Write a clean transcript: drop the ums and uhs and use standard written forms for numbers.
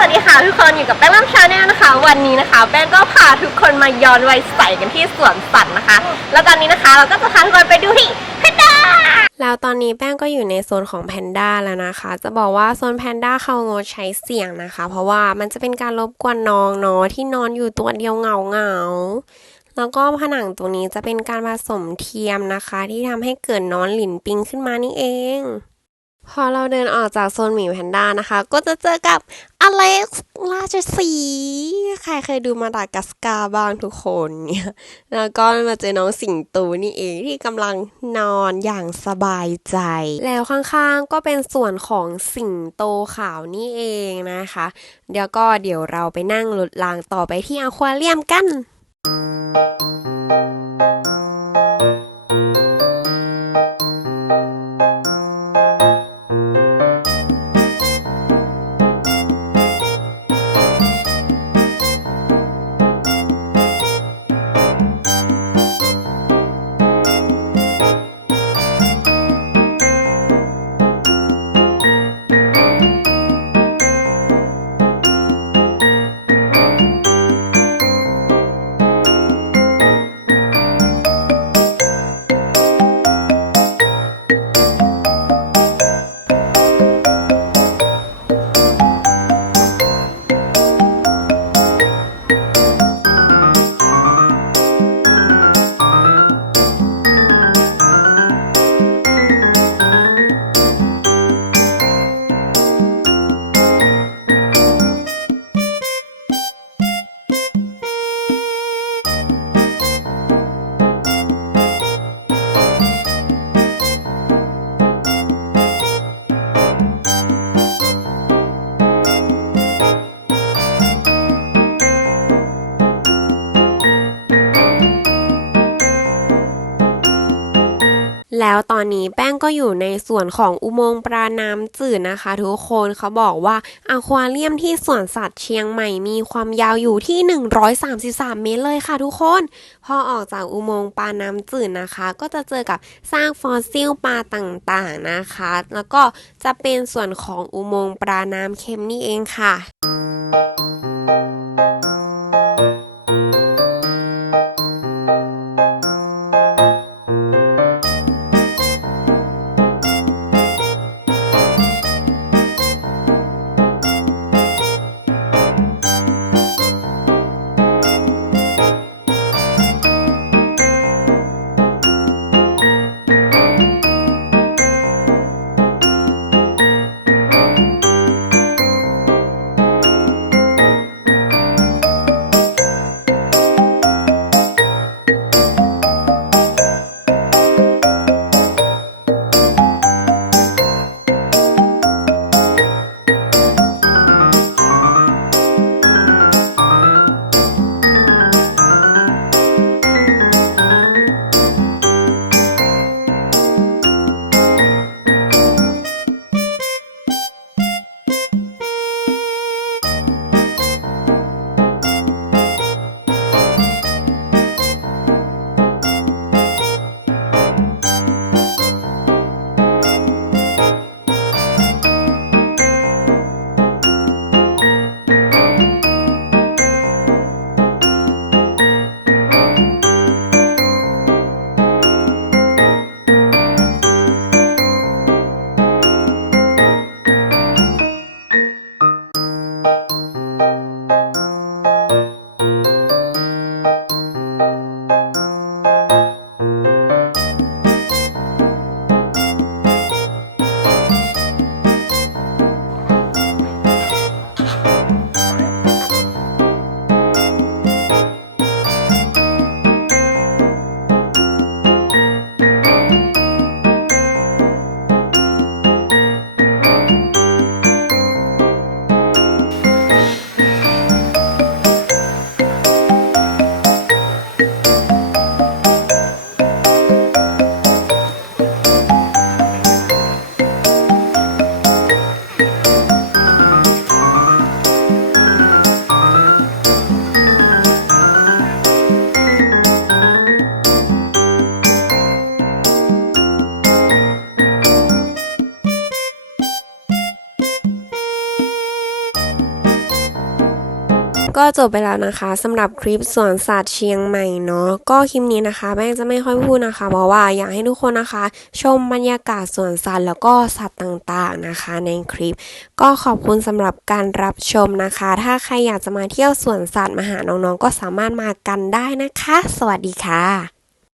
สวัสดีค่ะทุกคนอยู่กับแป้งล่ำชาแนลนะคะวันนี้นะคะแป้งก็พาทุกคนมาย้อนวัยใสกันที่สวนสัตว์นะคะแล้วตอนนี้นะคะเราก็จะพาทุกคนไปดูที่แพนด้าแล้วตอนนี้แป้งก็อยู่ในโซนของแพนด้าแล้วนะคะจะบอกว่าโซนแพนด้าเขางดใช้เสียงนะคะเพราะว่ามันจะเป็นการรบกวนน้องเนาะที่นอนอยู่ตัวเดียวเหงาแล้วก็ผนังตรงนี้จะเป็นการผสมเทียมนะคะที่ทำให้เกิดนอนหลินปิงขึ้นมานี่เองพอเราเดินออกจากโซนหมีแพนด้านะคะก็จะเจอกับอเล็กซ์ราชสีห์ใครเคยดูมาดากัสการ์บ้างทุกคนเนี่ยแล้วก็มาเจอน้องสิงโตนี่เองที่กำลังนอนอย่างสบายใจแล้วข้างๆก็เป็นส่วนของสิงโตขาวนี่เองนะคะเดี๋ยวเราไปนั่งรถรางต่อไปที่อควาเรียมกันแล้วตอนนี้แป้งก็อยู่ในส่วนของอุโมงค์ปลาน้ำจืดนะคะทุกคนเขาบอกว่าอควาเรียมที่สวนสัตว์เชียงใหม่มีความยาวอยู่ที่133 เมตรเลยค่ะทุกคนพอออกจากอุโมงค์ปลาน้ำจืดนะคะก็จะเจอกับซากฟอสซิลปลาต่างๆนะคะแล้วก็จะเป็นส่วนของอุโมงค์ปลาน้ำเค็มนี่เองค่ะ ก็จบไปแล้วนะคะสำหรับคลิปสวนสัตว์เชียงใหม่เนาะก็คลิปนี้นะคะแป้งจะไม่ค่อยพูดนะคะเพราะว่าอยากให้ทุกคนนะคะชมบรรยากาศสวนสัตว์แล้วก็สัตว์ต่างๆนะคะในคลิปก็ขอบคุณสำหรับการรับชมนะคะถ้าใครอยากจะมาเที่ยวสวนสัตว์มาหาน้องๆก็สามารถมากันได้นะคะสวัสดีค่ะ